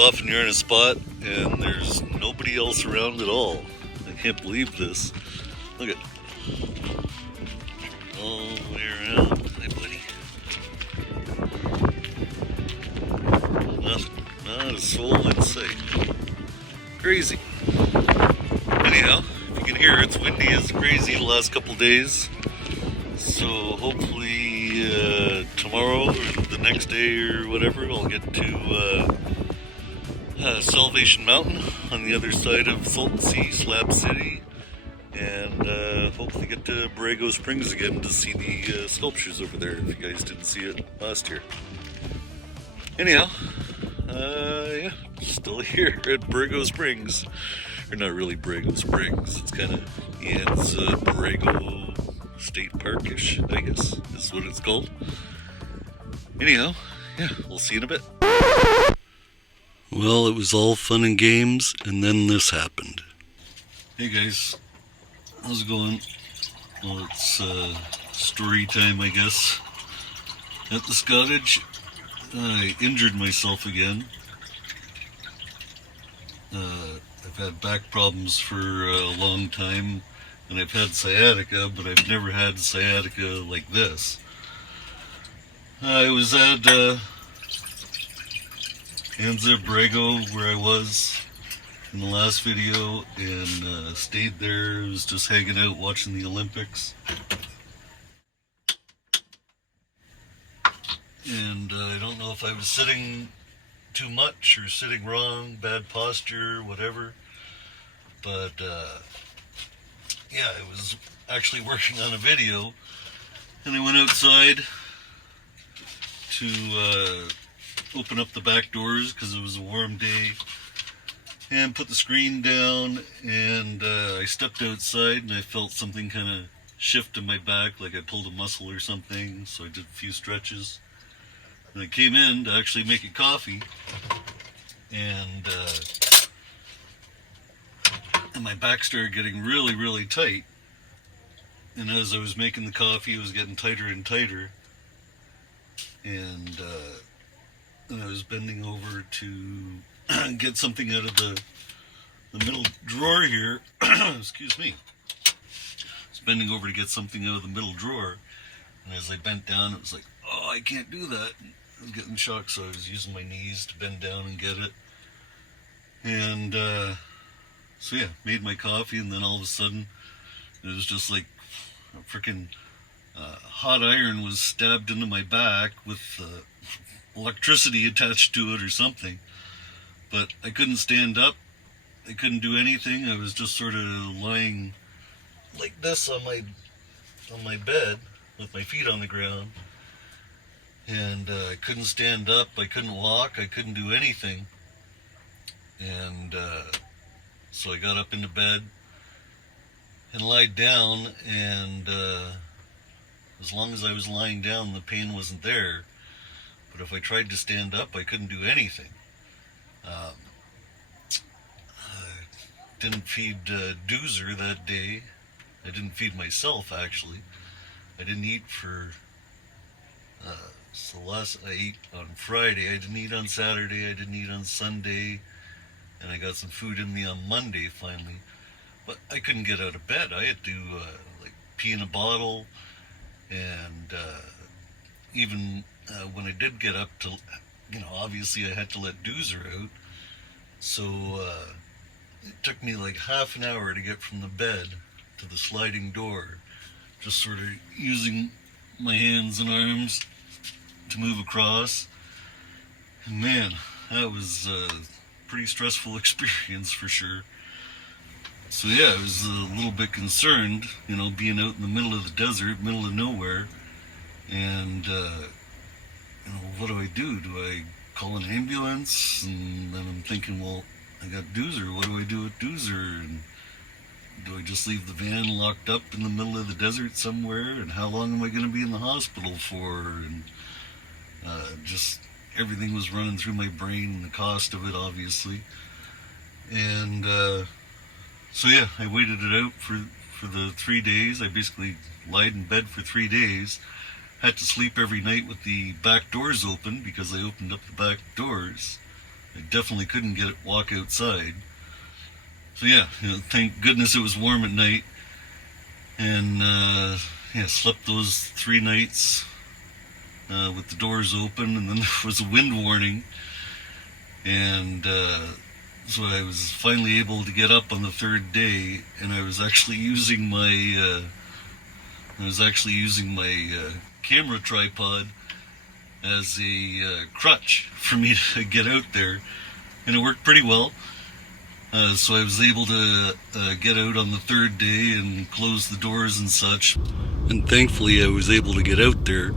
off and you're in a spot and there's nobody else around at all. I can't believe this. Look at all the way around. Hi, buddy. Nothing. Not a soul in sight. Crazy. Anyhow, if you can hear, it's windy as crazy the last couple days. So hopefully tomorrow or the next day or whatever, I'll get to Salvation Mountain on the other side of Salton Sea, Slab City, and hopefully get to Borrego Springs again to see the sculptures over there if you guys didn't see it last year. Anyhow, yeah, still here at Borrego Springs. Or not really Borrego Springs, it's kind of, yeah, it's Borrego State Park-ish, I guess, is what it's called. Anyhow, yeah, we'll see you in a bit. Well, it was all fun and games, and then this happened. Hey guys, how's it going? Well, it's story time, I guess. At this cottage, I injured myself again. I've had back problems for a long time, and I've had sciatica, but I've never had sciatica like this. I was at Borrego, where I was in the last video, and stayed there. I was just hanging out watching the Olympics. And I don't know if I was sitting too much or sitting wrong, bad posture, whatever. But yeah, I was actually working on a video, and I went outside to open up the back doors because it was a warm day, and put the screen down, and I stepped outside and I felt something kind of shift in my back, like I pulled a muscle or something, so I did a few stretches. And I came in to actually make a coffee, and my back started getting really, really tight. And as I was making the coffee, it was getting tighter and tighter. And I was bending over to get something out of the middle drawer here. Excuse me. I was bending over to get something out of the middle drawer. And as I bent down, it was like, oh, I can't do that. I was getting shocked, so I was using my knees to bend down and get it. And so yeah, made my coffee, and then all of a sudden, it was just like a freaking hot iron was stabbed into my back with electricity attached to it or something. But I couldn't stand up. I couldn't do anything. I was just sort of lying like this on my bed with my feet on the ground. And I couldn't stand up, I couldn't walk, I couldn't do anything. And so I got up into bed and lied down, and as long as I was lying down, the pain wasn't there. But if I tried to stand up, I couldn't do anything. I didn't feed Doozer that day. I didn't feed myself, actually. I didn't eat for... So I ate on Friday, I didn't eat on Saturday, I didn't eat on Sunday, and I got some food in me on Monday finally. But I couldn't get out of bed. I had to like pee in a bottle, and even when I did get up to, obviously I had to let Doozer out. So it took me like half an hour to get from the bed to the sliding door, just sort of using my hands and arms to move across. And man, that was a pretty stressful experience for sure. So yeah, I was a little bit concerned, being out in the middle of the desert, middle of nowhere, and what do I do? Do I call an ambulance? And then I'm thinking, well, I got Doozer, what do I do with Doozer? And do I just leave the van locked up in the middle of the desert somewhere? And how long am I going to be in the hospital for? And just everything was running through my brain, and the cost of it, obviously. And so yeah, I waited it out for the 3 days. I basically lied in bed for 3 days. Had to sleep every night with the back doors open because I opened up the back doors. I definitely couldn't walk outside. So yeah, thank goodness it was warm at night, and yeah, slept those 3 nights with the doors open, and then there was a wind warning, and so I was finally able to get up on the third day, and I was actually using my camera tripod as a crutch for me to get out there, and it worked pretty well. So I was able to get out on the third day and close the doors and such. And thankfully I was able to get out there.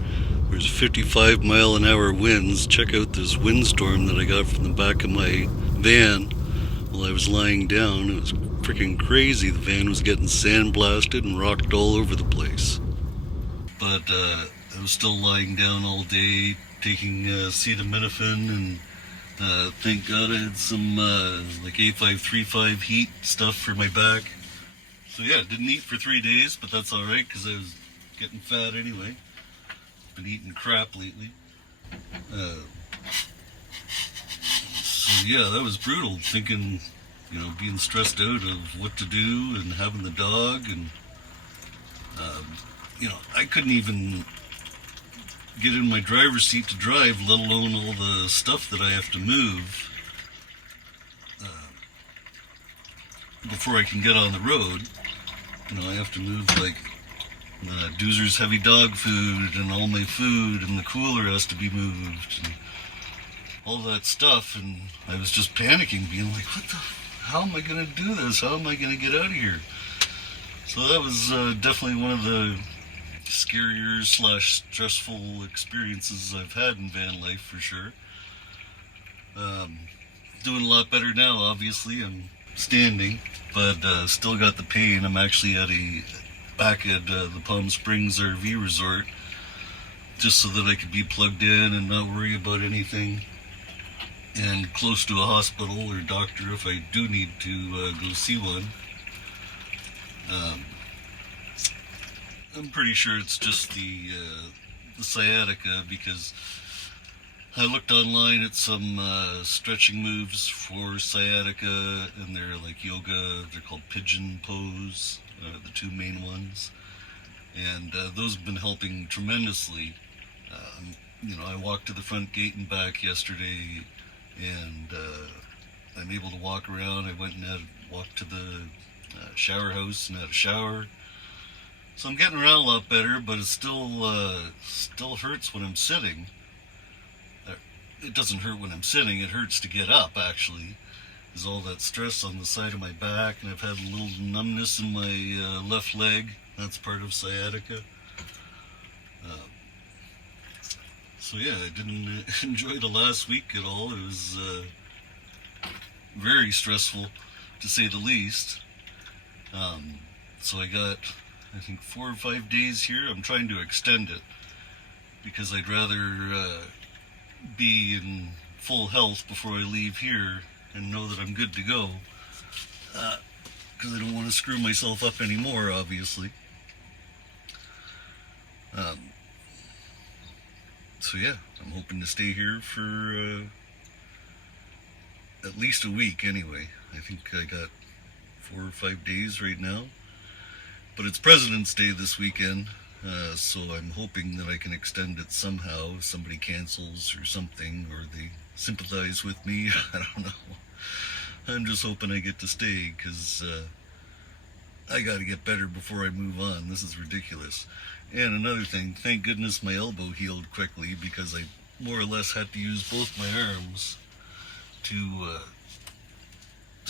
There's 55-mile-an-hour winds. Check out this windstorm that I got from the back of my van while I was lying down. It was freaking crazy. The van was getting sandblasted and rocked all over the place. But I was still lying down all day, taking acetaminophen, and thank God I had some like A535 heat stuff for my back. So yeah, didn't eat for 3 days, but that's alright because I was getting fat anyway. Been eating crap lately. So yeah, that was brutal, thinking, being stressed out of what to do and having the dog, and I couldn't even get in my driver's seat to drive, let alone all the stuff that I have to move before I can get on the road. I have to move like Doozer's heavy dog food, and all my food, and the cooler has to be moved, and all that stuff. And I was just panicking, being like, how am I going to do this? How am I going to get out of here? So that was definitely one of the scarier / stressful experiences I've had in van life, for sure. Doing a lot better now, obviously. I'm standing, but still got the pain. I'm actually back at the Palm Springs RV resort, just so that I could be plugged in and not worry about anything, and close to a hospital or doctor if I do need to go see one. I'm pretty sure it's just the sciatica, because I looked online at some stretching moves for sciatica, and they're like yoga. They're called pigeon pose, the two main ones, and those have been helping tremendously. I walked to the front gate and back yesterday, and I'm able to walk around. I went and walked to the shower house and had a shower. So I'm getting around a lot better, but it still hurts when I'm sitting. It doesn't hurt when I'm sitting. It hurts to get up, actually. There's all that stress on the side of my back, and I've had a little numbness in my left leg. That's part of sciatica. So yeah, I didn't enjoy the last week at all. It was very stressful, to say the least. So I got, I think, 4 or 5 days here. I'm trying to extend it because I'd rather be in full health before I leave here and know that I'm good to go, because I don't want to screw myself up anymore, obviously. So yeah, I'm hoping to stay here for at least a week anyway. I think I got 4 or 5 days right now. But it's President's Day this weekend, so I'm hoping that I can extend it somehow. If somebody cancels or something, or they sympathize with me, I don't know. I'm just hoping I get to stay, because I gotta get better before I move on. This is ridiculous. And another thing, thank goodness my elbow healed quickly, because I more or less had to use both my arms to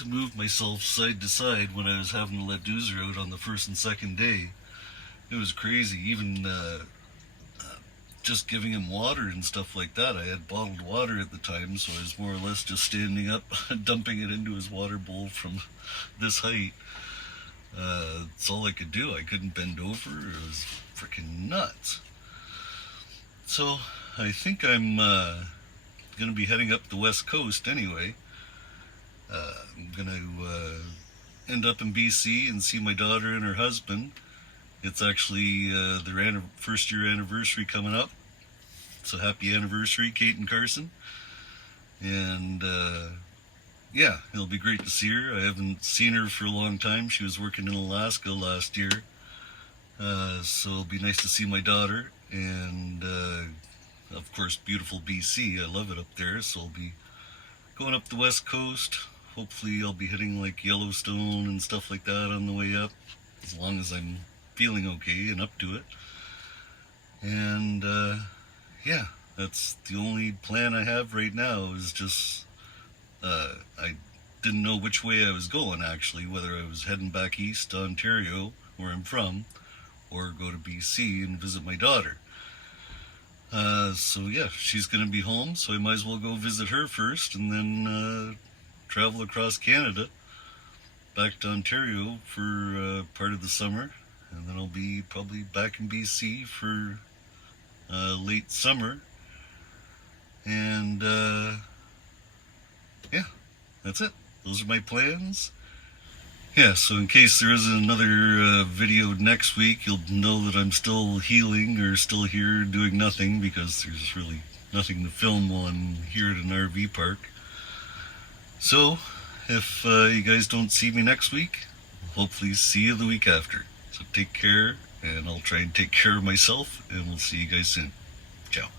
move myself side to side when I was having to let Doozer out on the first and second day. It was crazy. Even just giving him water and stuff like that. I had bottled water at the time, so I was more or less just standing up, dumping it into his water bowl from this height. That's all I could do. I couldn't bend over. It was freaking nuts. So I think I'm going to be heading up the West Coast anyway. I'm going to end up in BC and see my daughter and her husband. It's actually their first year anniversary coming up. So happy anniversary, Kate and Carson. And yeah, it'll be great to see her. I haven't seen her for a long time. She was working in Alaska last year. So it'll be nice to see my daughter. And of course, beautiful BC. I love it up there. So I'll be going up the west coast. Hopefully I'll be hitting like Yellowstone and stuff like that on the way up, as long as I'm feeling okay and up to it. And yeah, that's the only plan I have right now, is just I didn't know which way I was going, actually, whether I was heading back east to Ontario, where I'm from, or go to BC and visit my daughter. So yeah, she's going to be home, so I might as well go visit her first, and then travel across Canada back to Ontario for part of the summer, and then I'll be probably back in BC for late summer. And yeah, that's it. Those are my plans. Yeah, so in case there isn't another video next week, you'll know that I'm still healing or still here doing nothing, because there's really nothing to film while I'm here at an RV park. So, if you guys don't see me next week, I'll hopefully see you the week after. So take care, and I'll try and take care of myself, and we'll see you guys soon. Ciao.